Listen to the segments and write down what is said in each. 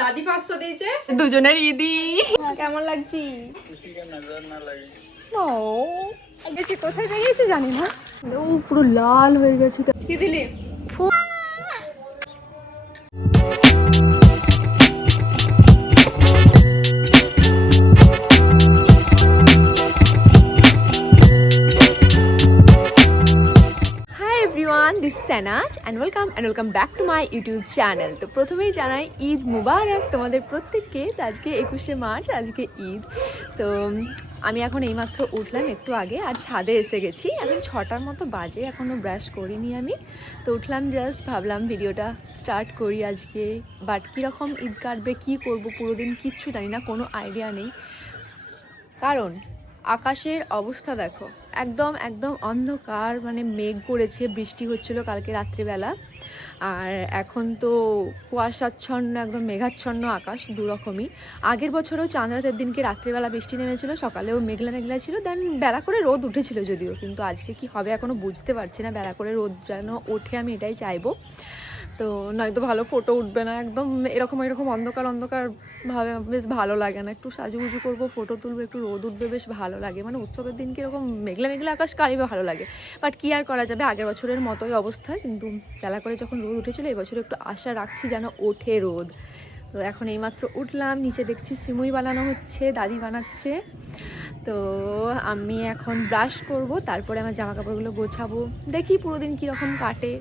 দাদি 500 দিয়েছে, দুজনের ঈদি। কেমন লাগছি? ও গেছি, কোথায় বেরিয়েছে জানি না, ও পুরো লাল হয়ে গেছে। কি দিলি? This Sanaz and welcome back to my YouTube channel. তো প্রথমেই জানাই ঈদ মুবারক তোমাদের প্রত্যেককে। তো আজকে 21শে মার্চ, আজকে ঈদ। তো আমি এখন এইমাত্র উঠলাম একটু আগে, আর ছাদে এসে গেছি। এখন 6টার মতো বাজে, এখনও ব্রাশ করিনি আমি। তো উঠলাম জাস্ট, ভাবলাম ভিডিওটা স্টার্ট করি আজকে। বাট কীরকম ঈদ কাটবে, কী করবো পুরো দিন কিচ্ছু জানি না, কোনো আইডিয়া নেই। কারণ আকাশের অবস্থা দেখো, একদম অন্ধকার, মানে মেঘ করেছে, বৃষ্টি হচ্ছিল কালকে রাত্রিবেলা। আর এখন তো কুয়াশাচ্ছন্ন, একদম মেঘাচ্ছন্ন আকাশ, দুরকমই। আগের বছরও চাঁদ রাতের দিনকে রাত্রিবেলা বৃষ্টি নেমেছিল, সকালেও মেঘলা মেঘলা ছিল, দেন বেলা করে রোদ উঠেছিল যদিও। কিন্তু আজকে কি হবে এখনও বুঝতে পারছি না, বেলা করে রোদ যেন ওঠে, আমি এটাই চাইবো। তো নয়তো ভালো ফটো উঠবে না, একদম এরকম অন্ধকার ভাবে বেশ ভালো লাগে না। একটু সাজুগুজু করবো, ফটো তুলবো, একটু রোদ উঠবে, বেশ ভালো লাগে। মানে উৎসবের দিন কীরকম মেঘলা মেঘলা আকাশ কারিবে ভালো লাগে। বাট কী আর করা যাবে, আগের বছরের মতোই অবস্থা। কিন্তু বেলা করে যখন রোদ উঠেছিল, এবছর একটু আশা রাখছি যেন ওঠে রোদ। তো এখন এইমাত্র উঠলাম, নিচে দেখছি সিমুই বানানো হচ্ছে, দাদি বানাচ্ছে। তো আমি এখন ব্রাশ করব, তারপরে আমার জামা কাপড়গুলো গোছাবো। দেখি পুরো দিন কীরকম কাটে,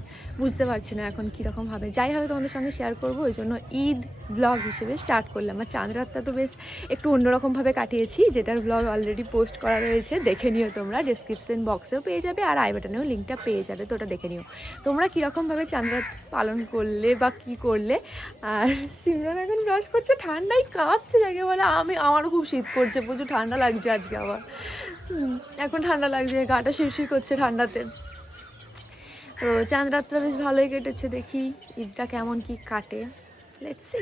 বুঝতে পারছি না এখন কীরকম হবে। যাই হবে তোমাদের সঙ্গে শেয়ার করবো, ওই জন্য ঈদ ব্লগ হিসেবে স্টার্ট করলাম। আর চাঁদ রাতটা তো বেশ একটু অন্যরকমভাবে কাটিয়েছি, যেটার ব্লগ অলরেডি পোস্ট করা রয়েছে, দেখে নিও তোমরা। ডেসক্রিপশন বক্সেও পেয়ে যাবে, আর আই বাটনেও লিঙ্কটা পেয়ে যাবে, তো ওটা দেখে নিও তোমরা কীরকমভাবে চাঁদ রাত পালন করলে বা কী করলে। আর সিমরান এখন ব্রাশ করছে, ঠান্ডায় কাঁপছে যাকে বলে। আমারও খুব শীত করছে, প্রচুর ঠান্ডা লাগছে আজকে আবার। এখন ঠান্ডা লাগছে, গাটা শিরশির করছে ঠান্ডাতে। তো চাঁদ রাতটা বেশ ভালোই কেটেছে, দেখি ঈদটা কেমন কি কাটে, লেটস সি।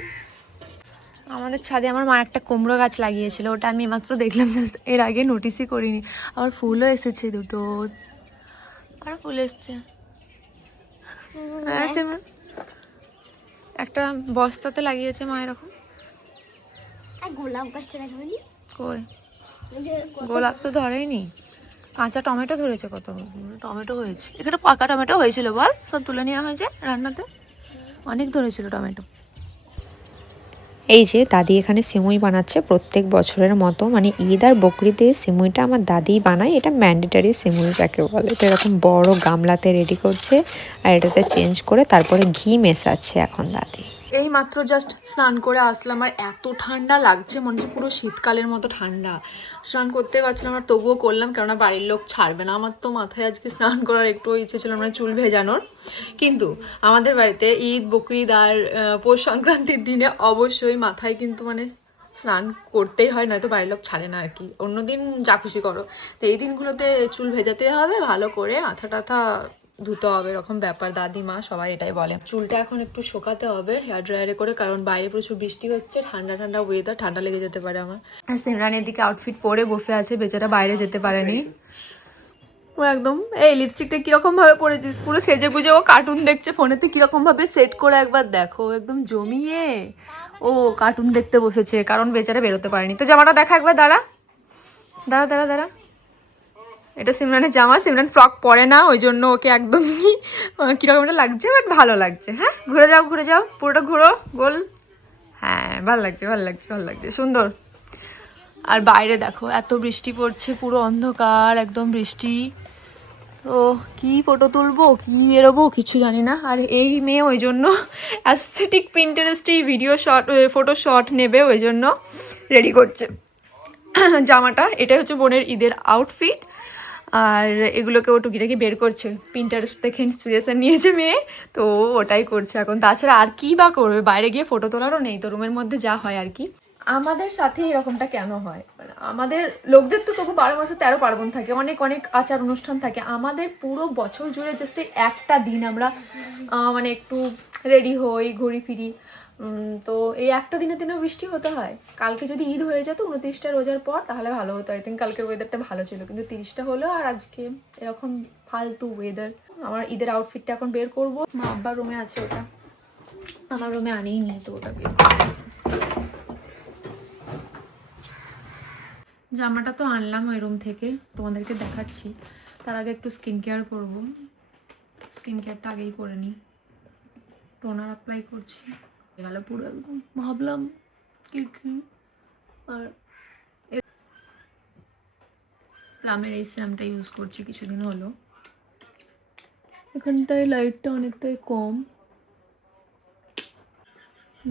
আমাদের ছাদে আমার মা একটা কুমড়ো গাছ লাগিয়েছিল, ওটা আমি মাত্র দেখলাম, এর আগে নোটিসই করিনি। আবার ফুলও এসেছে দুটো, আরও ফুল এসছে। একটা বস্তাতে লাগিয়েছে মা এরকম। গোলাপ গাছটা লাগাবি? কই গোলাপ তো ধরেইনি, কাঁচা টমেটো ধরেছে, কত টমেটো হয়েছে। এখানে পাকা টমেটো হয়েছিল, বল সব তুলে নেওয়া হয়েছে রান্নাতে, অনেক ধরেছিল টমেটো। এই যে দাদি এখানে সিমুই বানাচ্ছে প্রত্যেক বছরের মতো, মানে ঈদ আর বকরিতে সিমুইটা আমার দাদিই বানায়, এটা ম্যান্ডেটারি সিমুই যাকে বলে। তো এরকম বড় গামলাতে রেডি করছে, আর এটাতে চেঞ্জ করে তারপরে ঘি মেশাচ্ছে এখন দাদি। এই মাত্র জাস্ট স্নান করে আসলাম, আর এত ঠান্ডা লাগছে, মনে হচ্ছে পুরো শীতকালের মতো ঠান্ডা। স্নান করতে পারছিলাম, আর তবুও করলাম, কেননা বাড়ির লোক ছাড়বে না। আমার তো মাথায় আজকে স্নান করার একটু ইচ্ছে ছিল, মানে চুল ভেজানোর। কিন্তু আমাদের বাড়িতে ঈদ, বকরিদ আর পৌষ সংক্রান্তির দিনে অবশ্যই মাথায় কিন্তু মানে স্নান করতেই হয়, নয়তো বাড়ির লোক ছাড়ে না আর কি। অন্যদিন যা খুশি করো, তো এই দিনগুলোতে চুল ভেজাতে হবে, ভালো করে মাথা টাথা ধুতে হবে, এরকম ব্যাপার। দাদিমা সবাই এটাই বলে। চুলটা এখন একটু শোকাতে হবে হেয়ার ড্রায়ারে করে, কারণ বাইরে প্রচুর বৃষ্টি হচ্ছে, ঠান্ডা ওয়েদার, ঠান্ডা লেগে যেতে পারে আমার। সিমরানের দিকে আউটফিট পরে বসে আছে, বেচারা বাইরে যেতে পারেনি। ও একদম, এই লিপস্টিকটা কিরকম ভাবে পরেছিস, পুরো সেজে গুজে ও কার্টুন দেখছে ফোনেতে, কিরকম ভাবে সেট করে একবার দেখো, একদম জমিয়ে ও কার্টুন দেখতে বসেছে, কারণ বেচারা বেরোতে পারেনি। তো জামাটা দেখা একবার, দাঁড়া। এটা সিমরানের জামা, সিমরান ফ্রক পরে না, ওই জন্য ওকে একদমই কীরকম একটা লাগছে, বাট ভালো লাগছে। হ্যাঁ, ঘুরে যাও পুরোটা ঘুরো গোল। হ্যাঁ, ভালো লাগছে, সুন্দর। আর বাইরে দেখো এত বৃষ্টি পড়ছে, পুরো অন্ধকার, একদম বৃষ্টি। তো কি ফটো তুলবো, কি বেরোবো কিছু জানি না। আর এই মেয়ে ওই জন্য অ্যাস্থেটিক পিন্টারেস্টে ভিডিও শট, ফটো শট নেবে, ওই জন্য রেডি করছে জামাটা। এটাই হচ্ছে বোনের ঈদের আউটফিট, আর এগুলোকে ও টুকিটাকি বের করছে, পিন্টারেস্ট থেকে ইন্সপিরেশন নিয়েছে মেয়ে, তো ওটাই করছে এখন। তাছাড়া আর কি বা করবে, বাইরে গিয়ে ফটো তোলারও নেই তো, রুমের মধ্যে যা হয় আর কি। আমাদের সাথে এরকমটা কেন হয়, মানে আমাদের লোকদের তো তবু 12 মাসে 13 পার্বণ থাকে, অনেক আচার অনুষ্ঠান থাকে। আমাদের পুরো বছর জুড়ে জাস্ট একটা দিন আমরা মানে একটু রেডি হই, ঘুরি ফিরি। তো এই একটা দিনেও বৃষ্টি হতে হয়। কালকে যদি ঈদ হয়ে যেত 29টা রোজার পর, তাহলে ভালো হতো। আই থিঙ্ক কালকের ওয়েদারটা ভালো ছিল, কিন্তু 30টা হলো, আর আজকে এরকম ফালতু ওয়েদার। আমার ঈদের আউটফিটটা এখন বের করবো, মা আব্বার রুমে আছে ওটা, আমার রুমে আনেই নি, তো ওটা বের করবো। জামাটা তো আনলাম ওই রুম থেকে, তোমাদেরকে দেখাচ্ছি। তার আগে একটু স্কিন কেয়ার করবো। স্কিন কেয়ারটা আগেই করে নিই। টোনার অ্যাপ্লাই করছি, গেল পুরো একদম। ভাবলাম কি আর প্লামের এই সিরামটা ইউজ করছি কিছুদিন হলো। এখানটায় লাইটটা অনেকটাই কম।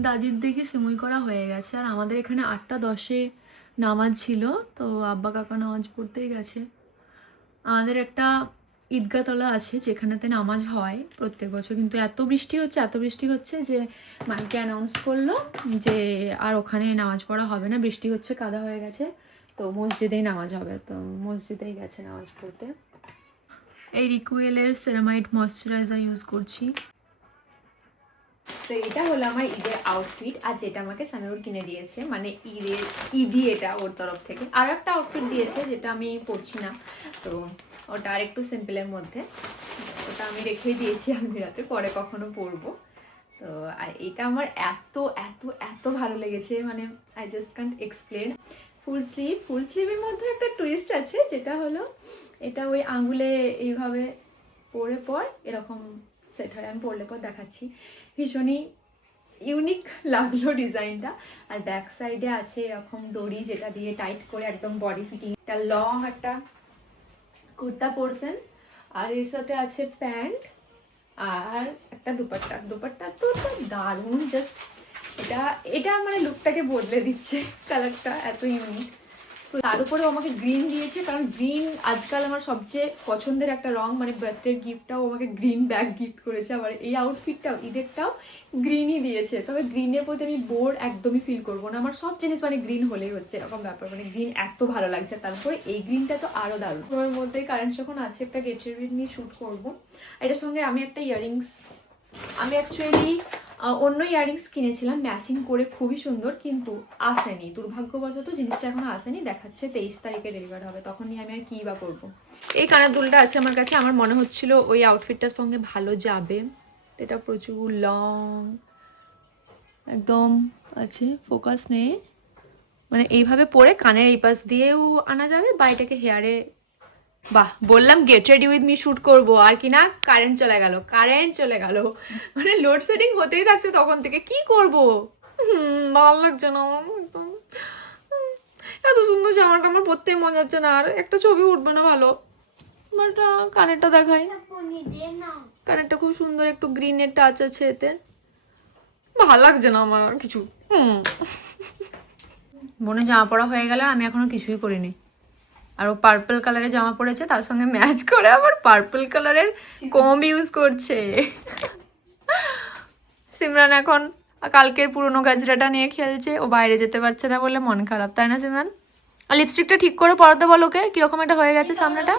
দাদির দিকে সিমুই করা হয়ে গেছে, আর আমাদের এখানে 8টা 10-এ নামাজ ছিল, তো আব্বা কাকা নামাজ পড়তেই গেছে। আমাদের একটা ঈদগাহতলা আছে যেখানেতে নামাজ হয় প্রত্যেক বছর, কিন্তু এত বৃষ্টি হচ্ছে যে মাইকে অ্যানাউন্স করলো যে আর ওখানে নামাজ পড়া হবে না, বৃষ্টি হচ্ছে, কাদা হয়ে গেছে, তো মসজিদেই নামাজ হবে। তো মসজিদেই গেছে নামাজ পড়তে। এই রিকুয়েলের সেরামাইড ময়শ্চারাইজার ইউজ করছি। তো এটা হলো আমার ঈদের আউটফিট, আর যেটা আমাকে সামিউর কিনে দিয়েছে, মানে ঈদি এটা ওর তরফ থেকে। আর একটা আউটফিট দিয়েছে যেটা আমি পরছি না, তো ওটা আর একটু সিম্পলের মধ্যে, ওটা আমি রেখেই দিয়েছি আলমিরাতে, পরে কখনো পরবো। তো আর এটা আমার এত এত এত ভালো লেগেছে, মানে আই জাস্ট কান্ট এক্সপ্লেন। ফুল স্লিভের মধ্যে একটা টুইস্ট আছে, যেটা হলো এটা ওই আঙুলে এইভাবে পরে পর এরকম সেট হয়। আমি পরলে পর দেখাচ্ছি। ভীষণই ইউনিক লাগলো ডিজাইনটা। আর ব্যাক সাইডে আছে এরকম দড়ি, যেটা দিয়ে টাইট করে একদম বডি ফিটিং একটা লং একটা কুর্তা পোরশন, আর এর সাথে আছে প্যান্ট আর একটা দুপাট্টা তো দারুণ। জাস্ট এটা মানে লুকটাকে বদলে দিচ্ছে, কালারটা এত ইউনিক। তার উপরে আমাকে গ্রিন দিয়েছে, কারণ গ্রিন আজকাল আমার সবচেয়ে পছন্দের একটা রং, মানে বার্থডে গিফটটাও আমাকে গ্রিন ব্যাগ গিফট করেছে, আবার এই আউটফিটটাও ঈদেরটাও গ্রিনই দিয়েছে। তবে গ্রিনের প্রতি আমি বোর একদমই ফিল করবো না, আমার সব জিনিস মানে গ্রিন হলেই হচ্ছে, এরকম ব্যাপার। মানে গ্রিন এত ভালো লাগছে, তারপরে এই গ্রিনটা তো আরও দারুণ। ওর মধ্যেই কারেন্ট যখন আছে, একটা গেট রেডি নিয়ে শ্যুট করবো। এটার সঙ্গে আমি একটা ইয়াররিংস, আমি অ্যাকচুয়ালি অন্য ইয়াররিংস কিনেছিলাম ম্যাচিং করে, খুবই সুন্দর, কিন্তু আসেনি দুর্ভাগ্যবশত। জিনিসটা এখনো আসেনি, দেখাচ্ছে 23 তারিখে ডেলিভার হবে, তখন নিয়ে আমি আর কী বা করবো। এই কানের দুলটা আছে আমার কাছে, আমার মনে হচ্ছিল ওই আউটফিটটার সঙ্গে ভালো যাবে। এটা প্রচুর লং একদম আছে, ফোকাস নেই, মানে এইভাবে পরে কানের এই পাশ দিয়েও আনা যাবে, বা এটাকে হেয়ারে। বাহ, বললাম gate ready with me shoot করবো, আর কি না কারেন্ট চলে গেল। মানে লোডশেডিং হতেই থাকছে তখন থেকে, কি করব। ভালো লাগছে না আমার একদম। এত সুন্দর জামাটা আমার পরতেই মন যাচ্ছে না, আর একটা ছবি উঠবে না ভালো। বাট কানেরটা দেখাই, কানেরটা খুব সুন্দর, একটু গ্রিনের টাচ আছে এতে। ভালো লাগছে না আমার আর কিছু। বোনের জামা পরা হয়ে গেল, আমি এখনো কিছুই করিনি। আর ও পার্পল কালারের জামা পরেছে, তার সঙ্গে ম্যাচ করে আবার পার্পল কালারের কম ইউজ করছে। সিমরান এখন কালকের পুরনো গাজরাটা নিয়ে খেলছে, ও বাইরে যেতে পারছে না বলে মন খারাপ, তাই না সিমরান? আর লিপস্টিকটা ঠিক করে পরাতে বলো, ওকে কিরকম একটা হয়ে গেছে সামনেটা।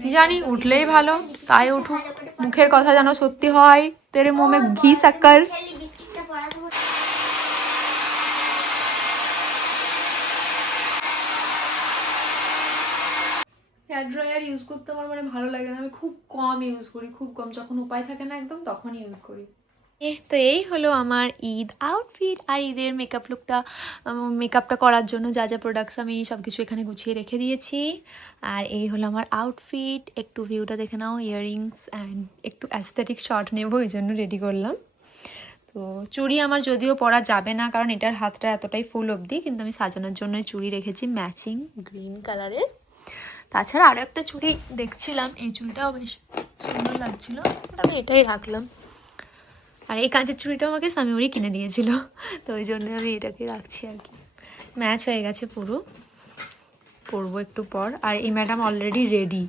কি জানি, উঠলেই ভালো, তাই উঠুক, মুখের কথা যেন সত্যি হয়। তেরে মোমে ঘি সাক্কার। হেয়ার ড্রায়ার ইউজ করতে আমার মানে ভালো লাগে না, আমি খুব কম ইউজ করি, খুব কম, যখন উপায় থাকে না একদম তখন ইউজ করি। তো এই হলো আমার ঈদ আউটফিট আর ঈদের মেকআপ লুকটা। মেকআপটা করার জন্য যা যা প্রোডাক্টস আমি সব কিছু এখানে গুছিয়ে রেখে দিয়েছি। আর এই হলো আমার আউটফিট, একটু ভিউটা দেখে নাও, ইয়াররিংস অ্যান্ড একটু অ্যাস্থেটিক শট নেবো, ওই জন্য রেডি করলাম। তো চুড়ি আমার যদিও পরা যাবে না, কারণ এটার হাতটা এতটাই ফুল অবধি, কিন্তু আমি সাজানোর জন্য চুড়ি রেখেছি ম্যাচিং গ্রিন কালারের। তাছাড়া আরও একটা চুড়ি দেখছিলাম, এই চুড়িটাও বেশ সুন্দর লাগছিল, আমি এটাই রাখলাম। আর এই কাঁচের চুড়িটাও আমাকে সামিউরি কিনে দিয়েছিল, তো ওই জন্য আমি এটাকে রাখছি আর কি। ম্যাচ হয়ে গেছে পুরো, পরবো একটু পর। আর এই ম্যাডাম অলরেডি রেডি,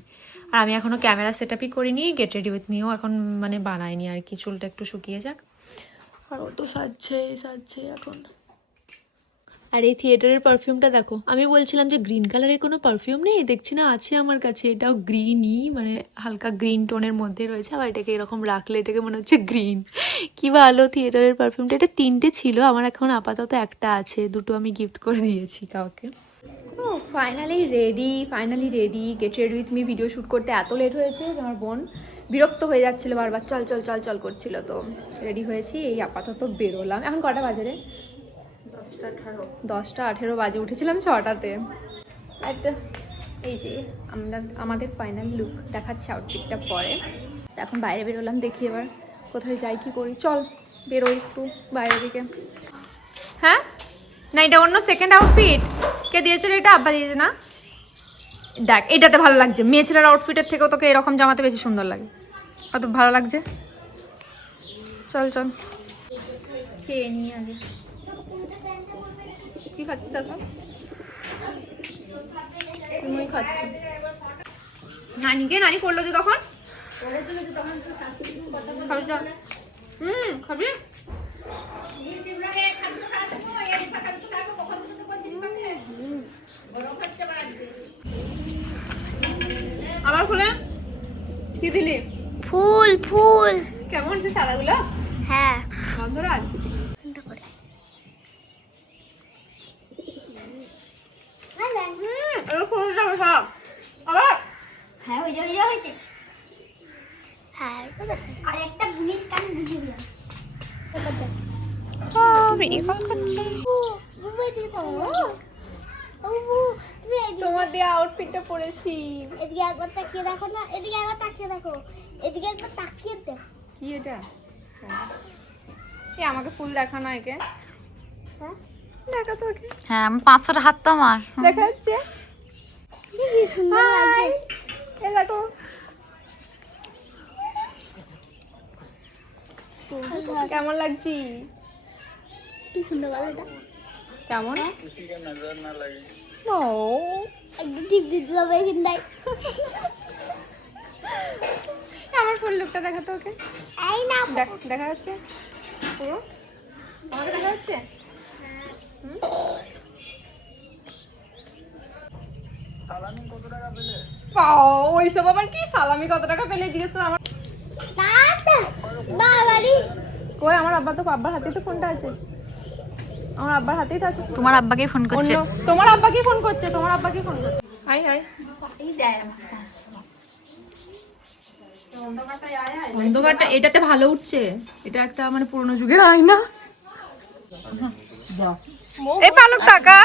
আর আমি এখনও ক্যামেরা সেট আপই করিনি, গেট রেডি উইথ মিও এখন মানে বানাইনি আর কি, চুলটা একটু শুকিয়ে যাক। আর ও তো সাজছে এখন। আর এই থিয়েটারের পারফিউমটা দেখো, আমি বলছিলাম যে গ্রিন কালারের কোনো পারফিউম নেই, দেখছি না আছে আমার কাছে, এটাও গ্রিনই, মানে হালকা গ্রিন টোনের মধ্যে রয়েছে। আবার এটাকে এরকম রাখলে এটাকে মনে হচ্ছে গ্রিন। কি ভালো থিয়েটারের পারফিউমটা, এটা 3টে ছিল, আমার এখন আপাতত একটা আছে, 2টো আমি গিফট করে দিয়েছি কাউকে। ও finally ready, get ready with me video shoot করতে এত লেট হয়েছে যে আমার বোন বিরক্ত হয়ে যাচ্ছিলো, বারবার চল চল চল চল করছিল। তো রেডি হয়েছি, এই আপাতত বেরোলাম। এখন কটা বাজে রে? 10টা 18 বাজে, উঠেছিলাম 6টাতে। একটা এই যে আমাদের ফাইনাল লুক দেখাচ্ছে আউটফিটটা পরে। তো এখন বাইরে বেরোলাম, দেখি এবার কোথায় যাই কি করি। চল বেরোই একটু বাইরের দিকে। হ্যাঁ না, এটা অন্য সেকেন্ড আউটফিট। কে দিয়েছে রে? এটা আব্বা দিয়েছে না? দেখ এটাতে ভালো লাগছে, মেয়ে ছেলের আউটফিটের থেকেও তোকে এরকম জামাতে বেশি সুন্দর লাগে। কত ভালো লাগছে। চল চল খেয়ে নিই আগে। কি খাচ্ছি দেখো? তুমি খাচ্ছি। নানি করলো যে তখন খাবি? চল। খাবি? আবার খুলে কি দিলি? ফুল ফুল। কেমন সে সাদাগুলো? হ্যাঁ গন্ধরাজ। ফুল যাবে সব আবার। হ্যাঁ ওই যে হয়েছে। হ্যাঁ আর একটা বুনির কান বুঝে দিলাম। তোমার দিয়ে আউটফিটটা পরেছি। এদিকে একবার তাকিয়ে দেখো না, এদিকে একবার তাকিয়ে দেখো, এদিকে একবার তাকিয়ে দেখ। কি এটা? আমাকে ফুল দেখা না একে। হ্যাঁ দেখা তো ওকে। হ্যাঁ, আমি 500 হাত তো আমার দেখা যাচ্ছে। কি সুন্দর লাগছে। এ দেখো কেমন লাগছি? কি সুন্দর লাগে এটা। কেমন? ও একদম ঠিক দিতে হবে এখানটায়। আমার ফুল লুকটা দেখাতো ওকে। এই না দেখা যাচ্ছে পুরো? আমাকে দেখা যাচ্ছে? ওইসব আবার কি? সালামি কত টাকা পেলে জিজ্ঞেস করে আমার। বাবারি কই আমার আব্বা? তো আব্বার হাতেই তো ফোনটা আছে। আমার আব্বার হাতেই তো আছে। তোমার আব্বাকে ফোন করছে। তোমার আব্বাকে ফোন করছে। তোমার আব্বাকে ফোন করছে। High high. অন্ধকারটা এটাতে ভালো উঠছে। এটা একটা মানে পুরনো যুগের আয়না। এই পালক টাকা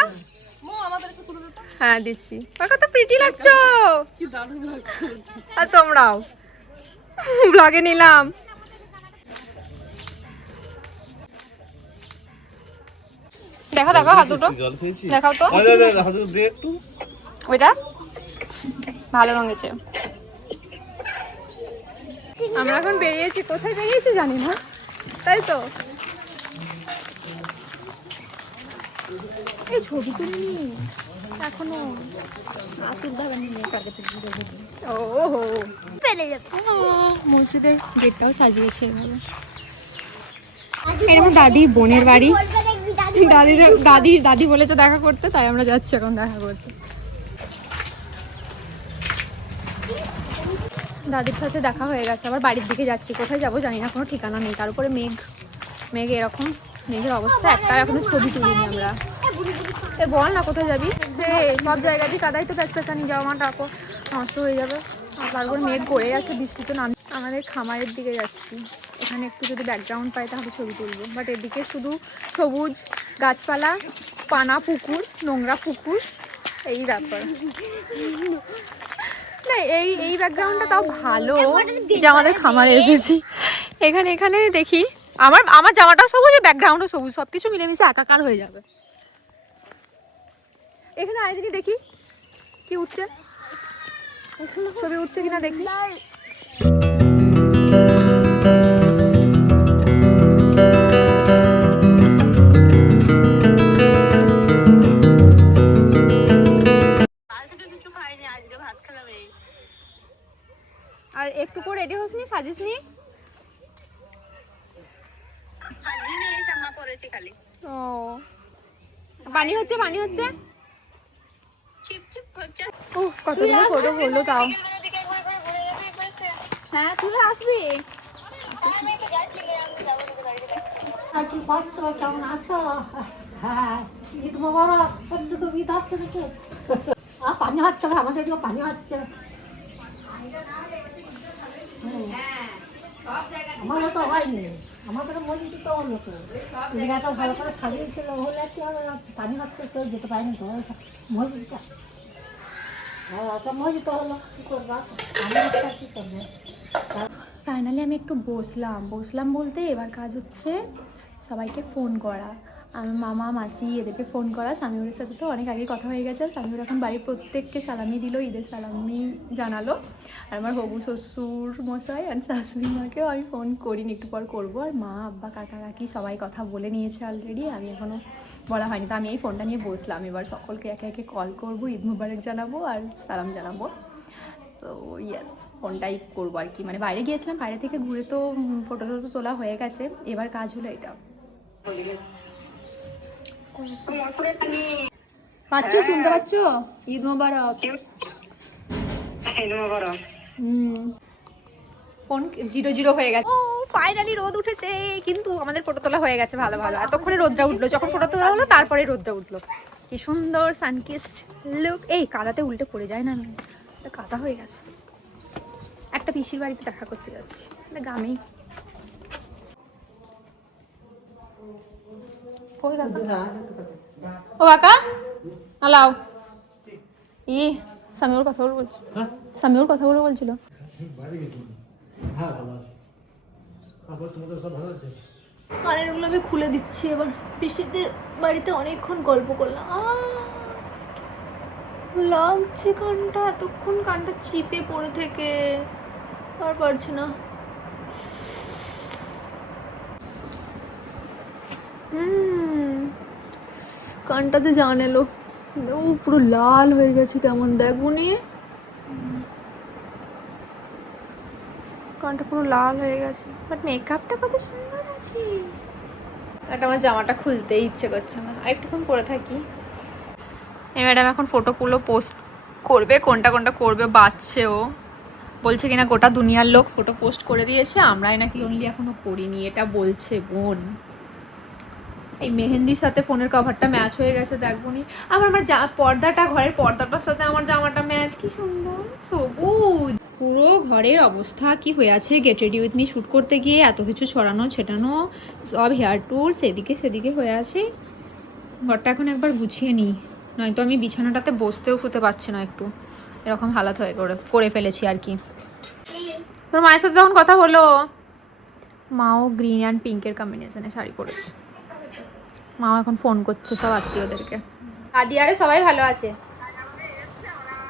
হ্যাঁ দিচ্ছি। কত প্রিটি লাগছো। আর তোমরাও ব্লগে নিলাম। দেখো দেখো হাত দুটো দেখাও তো। ওইটা ভালো রঙেছে। আমরা এখন বেরিয়েছি। কোথায় বেরিয়েছি জানি না, তাই তো। এই ছবি তুলিনি এখনো। ও পেরে যাবে। মসজিদের গেটটাও সাজিয়েছে এভাবে। এরকম দাদির বোনের বাড়ি। দাদি বলেছে দেখা করতে, তাই আমরা যাচ্ছি এখন দেখা করতে। দাদির সাথে দেখা হয়ে গেছে, আবার বাড়ির দিকে যাচ্ছি। কোথায় যাবো জানি না, কোনো ঠিকানা নেই। তার উপরে মেঘ এরকম। মেঘের অবস্থা একটা, এখনো ছবি তুলিনি আমরা। এ বল না কোথায় যাবি? সব জায়গাতেই কাদাই তো প্যাচপ্যাচানি, জামাটা নষ্ট হয়ে যাবে। আর তারপর মেঘ করে আছে, বৃষ্টি তো নাম। আমাদের খামারের দিকে যাচ্ছি। এখানে একটু যদি ব্যাকগ্রাউন্ড পাই তাহলে ছবি তুলবো, বাট এদিকে শুধু সবুজ গাছপালা, পানা পুকুর, নোংরা পুকুর, এই ব্যাপার। না এই ব্যাকগ্রাউন্ডটা তাও ভালো যে আমাদের খামারে এসেছি। এখানে দেখি আমার জামাটাও সবুজ, ব্যাকগ্রাউন্ডও সবুজ, সবকিছু মিলেমিশে একাকার হয়ে যাবে। এখানে আইদিকে দেখি কি উঠছে, ছবি উঠছে কিনা দেখি। আর একটু করে রেডি হসনি, সাজিসনি? ও পানি হচ্ছে উফ কতগুলো ফটো হলো তাও। হ্যাঁ তুই আসবি। কেমন আছো? হ্যাঁ ঈদ মোবারক। হচ্ছে তো ঈদ হচ্ছে নাকি? পানি হচ্ছে, আমাদের দিকে পানি হচ্ছে। আমারও তো হয়নি। আমাদের মসজিদে তো অন্য কেউ জায়গাটা ভালো করে সাজিয়েছিল হলে কি হবে পানি হচ্ছে কেউ যেতে পারেনি তো মসজিদটা একটা মসজিদ হলো কী করবা পানি হচ্ছে কী করবে। ফাইনালি আমি একটু বসলাম বলতে এবার কাজ হচ্ছে সবাইকে ফোন করা, আমার মামা মাসি এদেরকে ফোন করা। সামিউরের সাথে তো অনেক আগে কথা হয়ে গেছে, সামিউর এখন বাড়ির প্রত্যেককে সালামি দিল, ঈদের সালামি জানালো। আর আমার হবু শ্বশুর মশাই আর শাশুড়ি মাকেও আমি ফোন করিনি, একটু পর করবো। আর মা আব্বা কাকা কাকি সবাই কথা বলে নিয়েছে অলরেডি, আমি এখনও বলা হয়নি। তো আমি এই ফোনটা নিয়ে বসলাম, এবার সকলকে একে একে কল করবো, ঈদ মুবারক জানাবো আর সালাম জানাবো। তো ইয়াস, ফোনটাই করবো আর কি। মানে বাইরে গিয়েছিলাম, বাইরে থেকে ঘুরে তো ফটো টটো তোলা হয়ে গেছে, এবার কাজ হলো এটা। পাচ্ছ, শুনতে পাচ্ছ? ঈদ মোবারক। ফোন 0-0 হয়ে গেছে। ও ফাইনালি রোদ উঠেছে, কিন্তু আমাদের ফটো তোলা হয়ে গেছে ভালো ভালো। এতক্ষণে রোদটা উঠলো, যখন ফটো তোলা হলো তারপরে রোদটা উঠলো। কি সুন্দর সানকিস্ট লুক। এই কাদাতে উল্টে পড়ে যায় না, আমি কাদা হয়ে গেছে। একটা পিসির বাড়িতে দেখা করতে যাচ্ছি, গ্রামেই। ও কাকা আলাও সামিউর কথা বলে বলছিল, সামিউর কথা বলে বলছিল। কানেরগুলো আমি খুলে দিচ্ছি এবার। পিসিদের বাড়িতে অনেকক্ষণ গল্প করলাম, লাগছে কানটা, এতক্ষণ কানটা চিপে পড়ে থেকে আর পারছি না। কানটাতে জান এলো, ও পুরো লাল হয়ে গেছে কেমন, দেখবো নিয়ে কানটা পুরো লাল হয়ে গেছে। বাট মেকআপটা কত সুন্দর আছে। বাট আমার জামাটা খুলতেই ইচ্ছে করছে না, আর একটুক্ষণ পরে থাকি। এই ম্যাডাম এখন ফটোগুলো পোস্ট করবে, কোনটা কোনটা করবে বাচ্চে ও বলছে কিনা গোটা দুনিয়ার লোক ফটো পোস্ট করে দিয়েছে, আমরাই নাকি অনলি এখনো করিনি, এটা বলছে বোন। এই মেহেন্দির সাথে ফোনের কভারটা ম্যাচ হয়ে গেছে, দেখবো নি। আমার পর্দাটা, ঘরের পর্দাটার সাথে আমার জামাটা ম্যাচ, কি সুন্দর সবুজ। পুরো ঘরের অবস্থা কি হয়ে আছে, gate ready with me shoot করতে গিয়ে এত কিছু ছড়ানো ছেটানো, সব হেয়ার টুল সেদিকে সেদিকে হয়ে আছে। ঘরটা এখন একবার গুছিয়ে নিই, নয়তো আমি বিছানাটাতে বসতেও শুতে পারছি না, একটু এরকম হালাত হয়ে করে ফেলেছি আর কি। তোর মায়ের সাথে যখন কথা হলো, মাও গ্রিন অ্যান্ড পিঙ্কের কম্বিনেশনে শাড়ি পরেছে। মাও এখন ফোন করছে সব আত্মীয়দেরকে। দাদি আরে সবাই ভালো আছে।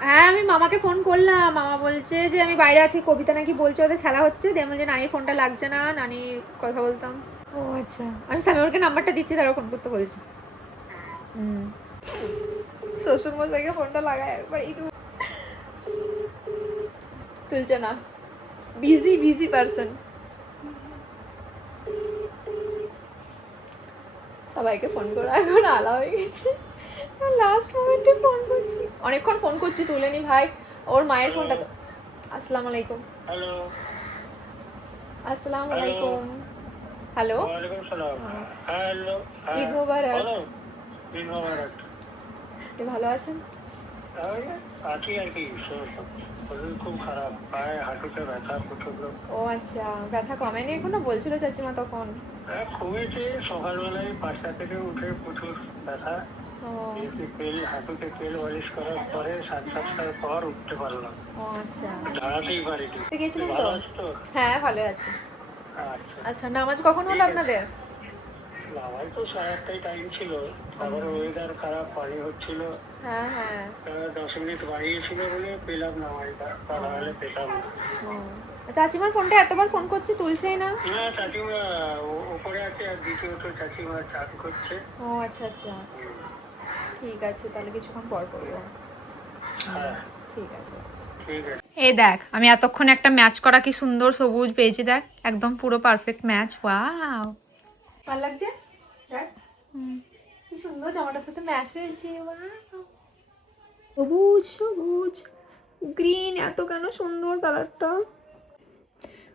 হ্যাঁ আমি মামাকে ফোন করলাম, মামা বলছে যে আমি বাইরে আছি, কবিতা নাকি বলছে ওদের খেলা হচ্ছে, যেমন যে নানির ফোনটা লাগছে না, নানির কথা বলতাম। ও আচ্ছা, আমি সামিউরকে নাম্বারটা দিচ্ছি, তারা ফোন করতে বলছে। শ্বশুর মশাইকে ফোনটা লাগায় একবার, এই তুলছে না, বিজি পারসন। সবাইকে ফোন করে এখন আলা হয়ে গেছে, লাস্ট মোমেন্টে ফোন করছি, অনেকক্ষণ ফোন করছি তুলেনি ভাই, ওর মায়ের ফোনটা তো। আসসালামু আলাইকুম। হ্যালো, আসসালামু আলাইকুম। হ্যালো, ওয়ালাইকুম সালাম। হ্যালো, ঈদ মোবারক। ঈদ মোবারক। ভালো আছেন? আছি আর কি, শরীর খুব খারাপ, পায়ে হাঁটুতে ব্যথা প্রচন্ড। ও আচ্ছা, ব্যথা কমেনি এখনো? বলছিল চাচিমা তখন। কমেছে, সকালবেলায় 5টা থেকে উঠে প্রচুর ব্যথা। ও হাঁটুতে তেল মালিশ করার পরে 7-8টার পর উঠতে পারলাম। ও আচ্ছা, দাঁড়াতেই পারিনি। গেছিলেন ভালো তো? আছো তো? হ্যাঁ ভালো আছি। আচ্ছা, আচ্ছা, নামাজ কখন হলো আপনাদের? নামাজ তো 8:30টায় টাইম ছিল, তারপরে ওয়েদার খারাপ, পানি হচ্ছিল। হ্যাঁ হ্যাঁ। 10 মিনিট বাড়িয়েছিল বলে পেলাম নামাজটা, তা নাহলে পেতাম না। চাচিমার ফোনটা এতবার ফোন করছি তুলছেই না। না, চাচিমা উপরে আছে, আর দ্বিতীয়ত চাচিমা চান করছে। ও আচ্ছা আচ্ছা, ঠিক আছে, তাহলে কিছুক্ষণ পর করবো। হ্যাঁ ঠিক আছে। ঠিক আছে। এই দেখ, আমি এতক্ষণ একটা ম্যাচ করা কি সুন্দর সবুজ পেয়েছি, দেখ একদম পুরো পারফেক্ট ম্যাচ। ওয়াও, ভালো লাগছে, দেখ কি সুন্দর জামাটার সাথে ম্যাচ হয়েছে। সবুজ সবুজ গ্রিন, এত কেন সুন্দর কালারটা।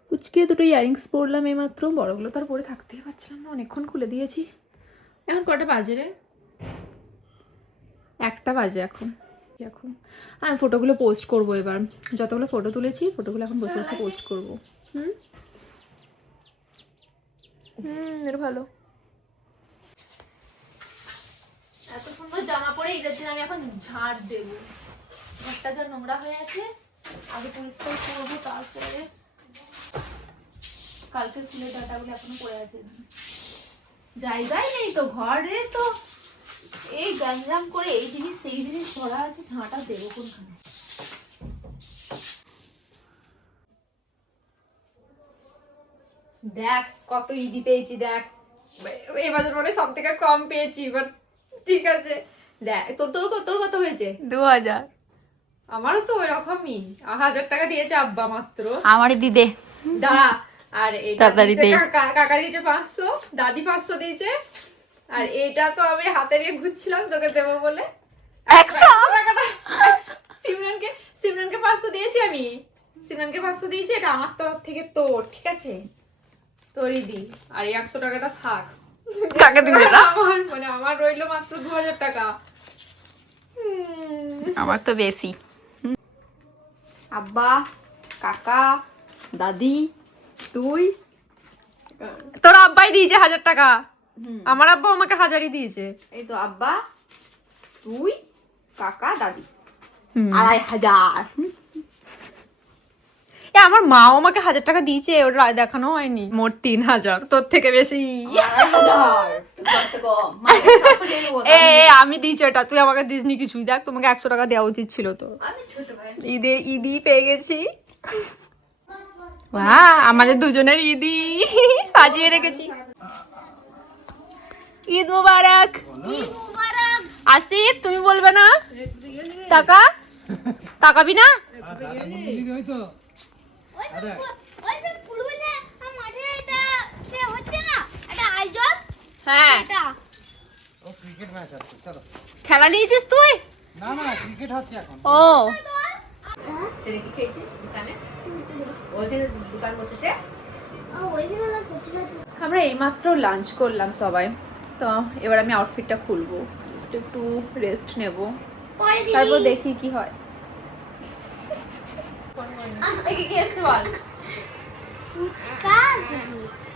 কুচকে দুটো ইয়ারিংস পরলাম এইমাত্র, বড়গুলো তার পরে থাকতেই পারছিলাম না, অনেকক্ষণ খুলে দিয়েছি। এখন কটা বাজে রে? 1টা বাজে এখন। আমি ফটোগুলো পোস্ট করবো এবার, যতগুলো ফটো তুলেছি ফটোগুলো এখন বসে বসে পোস্ট করবো। এটা ভালো। এত সুন্দর জামা পরে ঈদের দিন আমি এখন ঝাড় দেবো, ঘরটা যা নোংরা হয়ে আছে আগে পরিষ্কার করবো, তারপরে কালকে ফুলের ডাটাগুলো এখনো পড়ে আছে, জায়গায় নেই তো ঘরে, তো এই গ্যাঞ্জাম করে এই জিনিস সেই জিনিস ভরা আছে, ঝাঁটা দেবো কোনখানে? দেখ কত ইজি পেয়েছি, দেখ এবার মানে সব থেকে কম পেয়েছি, বাট ঠিক আছে। দেখ তোর তোর তোর কত হয়েছে? 2000। আমারও তো ওই রকমই, 1000 টাকা দিয়েছে আব্বা মাত্র। আমারই দিদে দাঁড়া, আর এটা তাড়াতাড়ি দে। কাকা দিয়েছে 500, দাদি 500 দিয়েছে, আর এটা তো আমি হাতে নিয়ে ঘুরছিলাম তোকে দেবো বলে 100 সিমরানকে 500 দিয়েছি আমি, সিমরানকে 500 দিয়েছি, এটা আমার তরফ থেকে তোর, ঠিক আছে? তোরই দি, আর এই 100 টাকাটা থাক, কাকে দিবি এটা? আমার মানে আমার রইলো মাত্র 2000 টাকা। আমার তো বেশি। আব্বা, কাকা, দাদি, তুই, তোর আব্বাই দিয়েছে 1000 টাকা, আমার আব্বা আমাকে 1000ই দিয়েছে। এই তো আব্বা, তুই, কাকা, দাদি, 2500। এ আমার মাও আমাকে 1000 টাকা দিয়েছে, ওর রায় দেখানো হয়নি, মোট 3000, তোর থেকে বেশি। 2500 কত কম, এ আমি দিয়েছি ওটা, তুই আমাকে দিসনি কিছুই। দেখ তোমাকে 100 টাকা দেওয়া উচিত ছিল তো, আমি ছোট ভাই। ঈদই পেয়ে গেছি। বাহ, আমাদের দুজনের ঈদই সাজিয়ে রেখেছি। ঈদ মুবারক। আসিফ তুমি বলবে না? টাকা তাকাবি না? ওই যে ফুটবলে মাঠে এটা সে হচ্ছে না, এটা আয়োজন, হ্যাঁ, এটা ও ক্রিকেট ম্যাচ আছে, চলো। খেলা নিয়েছিস তুই? না না, ক্রিকেট হচ্ছে এখন। ও সেদিন খেয়েছি দোকানে, ওইখানে দোকান বসেছে। ওইগুলো করছে না। আমরা এইমাত্র লাঞ্চ করলাম সবাই, তো এবার আমি আউটফিটটা খুলবো, একটু রেস্ট নেব, পরে তারপর দিবি। দেখি কি হয়। কি এসছে বল? ফুচকা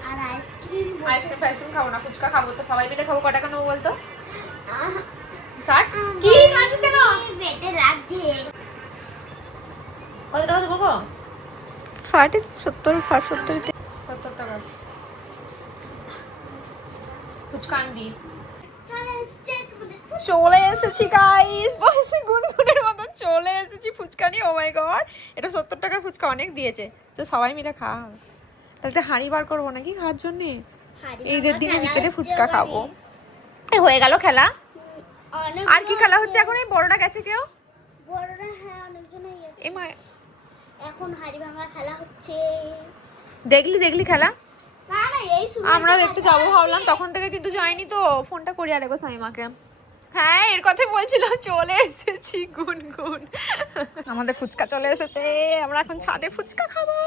আর আইসক্রিম। আইসক্রিম খাবো না, ফুচকা খাবো, তো সবাই মিলে খাবো। কত টাকা নেবো বলতো? 60? কি কাঁদছিস কেন? পেটে লাগছে। কত টাকা দেবো গো? 70 70 টাকা। ফুচকা আনবি? চলে এসেছি গাইস, বয়সে গুনগুনের মতো চলে এসেছি ফুচকা নিয়ে। ও মাই গড, এটা 70 টাকার ফুচকা অনেক দিয়েছে, তো সবাই মিলে খাওয়া হবে। তাহলে হাঁড়ি বার করবো নাকি খাওয়ার জন্য? এই যে দিনের ভিতরে ফুচকা খাবো। হয়ে গেল খেলা, আর কি খেলা হচ্ছে এখন? এই বড়টা গেছে কেউ? বড়রা হ্যাঁ অনেকজনই গেছে। এ মা, এখন হাড়ি ভাঙা খেলা হচ্ছে। দেখলি খেলা? না না, এই শুরু আমরা হয়েছে দেখতে খেলা। যাবো ভাবলাম, তখন থেকে কিন্তু যাইনি, তো ফোনটা করি আরেকবার সামিমাকে। হ্যাঁ, এর কথাই বলছিলাম, চলে এসেছি গুনগুন। আমাদের ফুচকা চলে এসেছে, আমরা এখন ছাদে ফুচকা খাবো,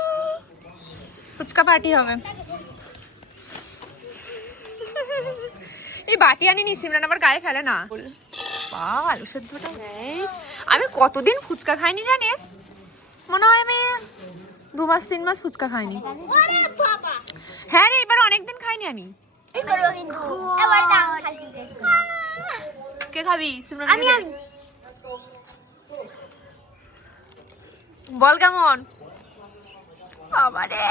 ফুচকা পার্টি হবে। এই বাটি আনিনি, সিমরান আবার গায়ে ফেলে না। বাহ, আলু সেদ্ধটা নেই। আমি কতদিন ফুচকা খাইনি জানিস? মনে হয় আমি 2 মাস 3 মাস ফুচকা খাইনি। ওরে বাবা, হ্যাঁ রে, এবার অনেকদিন খাইনি আমি। এই করব কিন্তু এবার দাম খালি টেস্ট কর। কে খাবি? সিমরান আমি কে দে। বল কেমন? বাবা রে,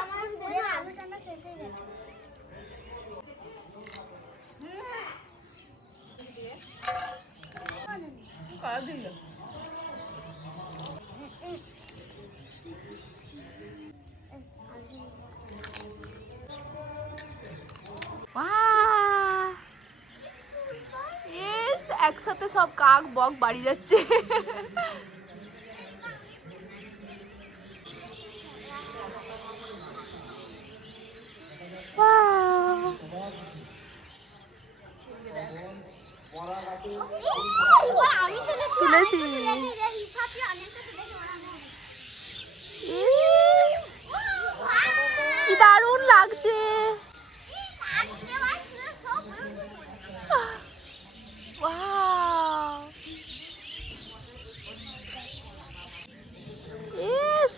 আমার পুরো আলু টানা শেষ হয়ে গেছে। বাহ, ইস, একসাথে সব কাক বক বাড়ি যাচ্ছে। আমি তুলেছি। কি দারুণ লাগছে। Wow. Yes.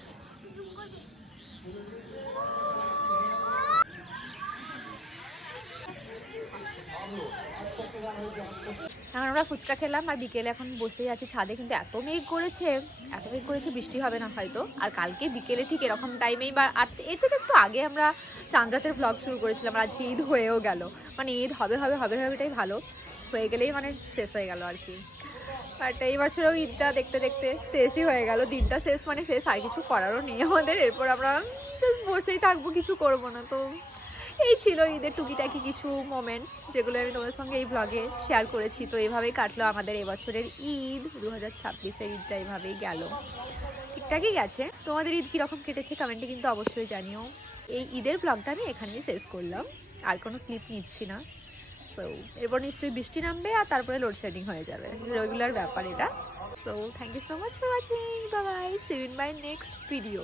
এখন আমরা ফুচকা খেলাম আর বিকেলে এখন বসেই আছি ছাদে, কিন্তু এত মেঘ করেছে বৃষ্টি হবে না হয়তো। আর কালকে বিকেলে ঠিক এরকম টাইমেই বা আর এর থেকে একটু আগে আমরা চাঁদরাতের ভ্লগ শুরু করেছিলাম, আর আজকে ঈদ হয়েও গেল। মানে ঈদ হবে এটাই ভালো, হয়ে গেলেই মানে শেষ হয়ে গেল আর কি। বাট এই বছরেও ঈদটা দেখতে দেখতে শেষই হয়ে গেল, দিনটা শেষ মানে শেষ, আর কিছু করারও নেই আমাদের। এরপর আমরা বসেই থাকবো, কিছু করবো না। তো এই ছিল ঈদের টুকিটাকি কিছু মোমেন্টস, যেগুলো আমি তোমাদের সঙ্গে এই ব্লগে শেয়ার করেছি। তো এইভাবেই কাটলো আমাদের এবছরের ঈদ, 2026-এর ঈদটা এইভাবেই গেল, ঠিকঠাকই গেছে। তোমাদের ঈদ কীরকম কেটেছে কমেন্টে কিন্তু অবশ্যই জানিও। এই ঈদের ব্লগটা আমি এখানেই শেষ করলাম, আর কোনো ক্লিপ নিচ্ছি না। তো এরপর নিশ্চয়ই বৃষ্টি নামবে আর তারপরে লোডশেডিং হয়ে যাবে, রেগুলার ব্যাপার এটা। So thank you so much for watching, bye bye, see you in my next video.